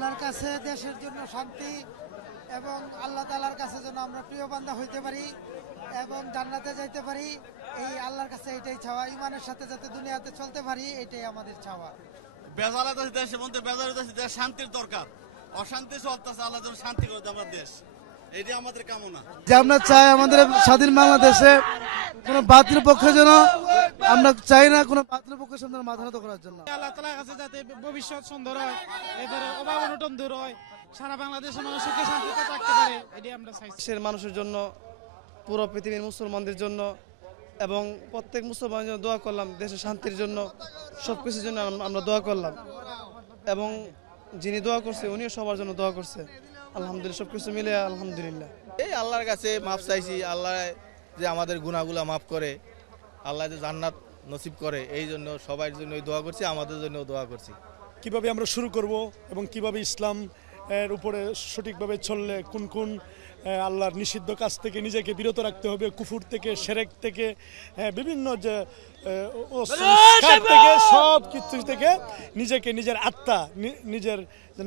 আল্লাহর কাছে দেশের জন্য শান্তি এবং আল্লাহ তাআলার কাছে যেন আমরা প্রিয় বান্দা হইতে পারি এবং জান্নাতে যাইতে পারি, এই আল্লাহর কাছে এটাই চাওয়া। ইমানের সাথে যাতে দুনিয়াতে চলতে পারি, এটাই আমাদের চাওয়া। বেজালাত আছে দেশের মধ্যে, বেজালাত আছে দেশ, শান্তির দরকার। অশান্তি চলতেছে, আল্লাহ যেন শান্তি করে দেয় আমার দেশ, এটাই আমাদের কামনা। যে আমরা চাই আমাদের স্বাধীন বাংলাদেশে কোনো বাতিল পক্ষে যেন, আমরা চাই না কোনো বাতিল পক্ষের সামনে মাথা নত করার জন্য। আল্লাহ তাআলার কাছে যাতে ভবিষ্যৎ সুন্দর হয়, এবারে অভাব অনটন দূর হয়, সারা বাংলাদেশের মানুষ সুখে শান্তিতে থাকতে পারে, এটাই আমরা চাই। দেশের মানুষের জন্য, পুরো পৃথিবীর মুসলমানদের জন্য এবং প্রত্যেক মুসলমানের জন্য দোয়া করলাম, দেশের শান্তির জন্য, সব কিছুর জন্য আমরা দোয়া করলাম এবং যিনি দোয়া করছে উনিও সবার জন্য দোয়া করছে। আলহামদুলিল্লাহ, সব কিছু মিলে আলহামদুলিল্লাহ। এই আল্লাহর কাছে মাফ চাইছি, আল্লাহ যে আমাদের গুনাহগুলো মাফ করে, আল্লাহ যে জান্নাত নসিব করে, এই জন্য সবার জন্য দোয়া করছি, আমাদের জন্য দোয়া করছি। কিভাবে আমরা শুরু করব এবং কিভাবে ইসলাম এর উপরে সঠিকভাবে চললে কোন কোন আল্লাহর নিষিদ্ধ কাজ থেকে নিজেকে বিরত রাখতে হবে, কুফুর থেকে, শিরক থেকে, বিভিন্ন যে থেকে, সব কিছু থেকে নিজেকে, নিজের আত্মা, নিজের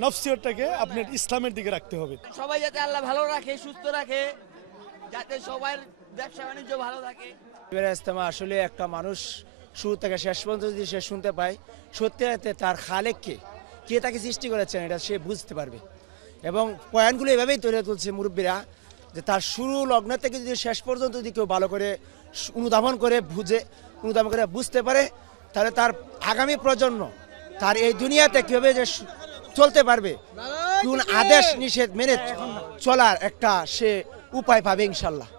নফসিয়তটাকে আপনার ইসলামের দিকে রাখতে হবে। সবাই যাতে আল্লাহ ভালো রাখে, সুস্থ রাখে, যাতে সবার ব্যবসা বাণিজ্য ভালো থাকে। ইস্তেমা আসলে একটা মানুষ শুরু থেকে শেষ পর্যন্ত যদি সে শুনতে পায়, সত্যি তার খালেককে, কে তাকে সৃষ্টি করেছেন, এটা সে বুঝতে পারবে। এবং পয়েন্টগুলো এভাবেই তৈরি তুলছে মুরব্বীরা, যে তার শুরু লগ্ন থেকে যদি শেষ পর্যন্ত যদি কেউ ভালো করে অনুধাবন করে বুঝতে পারে, তাহলে তার আগামী প্রজন্ম তার এই দুনিয়াতে কীভাবে যে চলতে পারবে, কোন আদেশ নিষেধ মেনে চলার একটা সে উপায় পাবে ইনশাল্লাহ।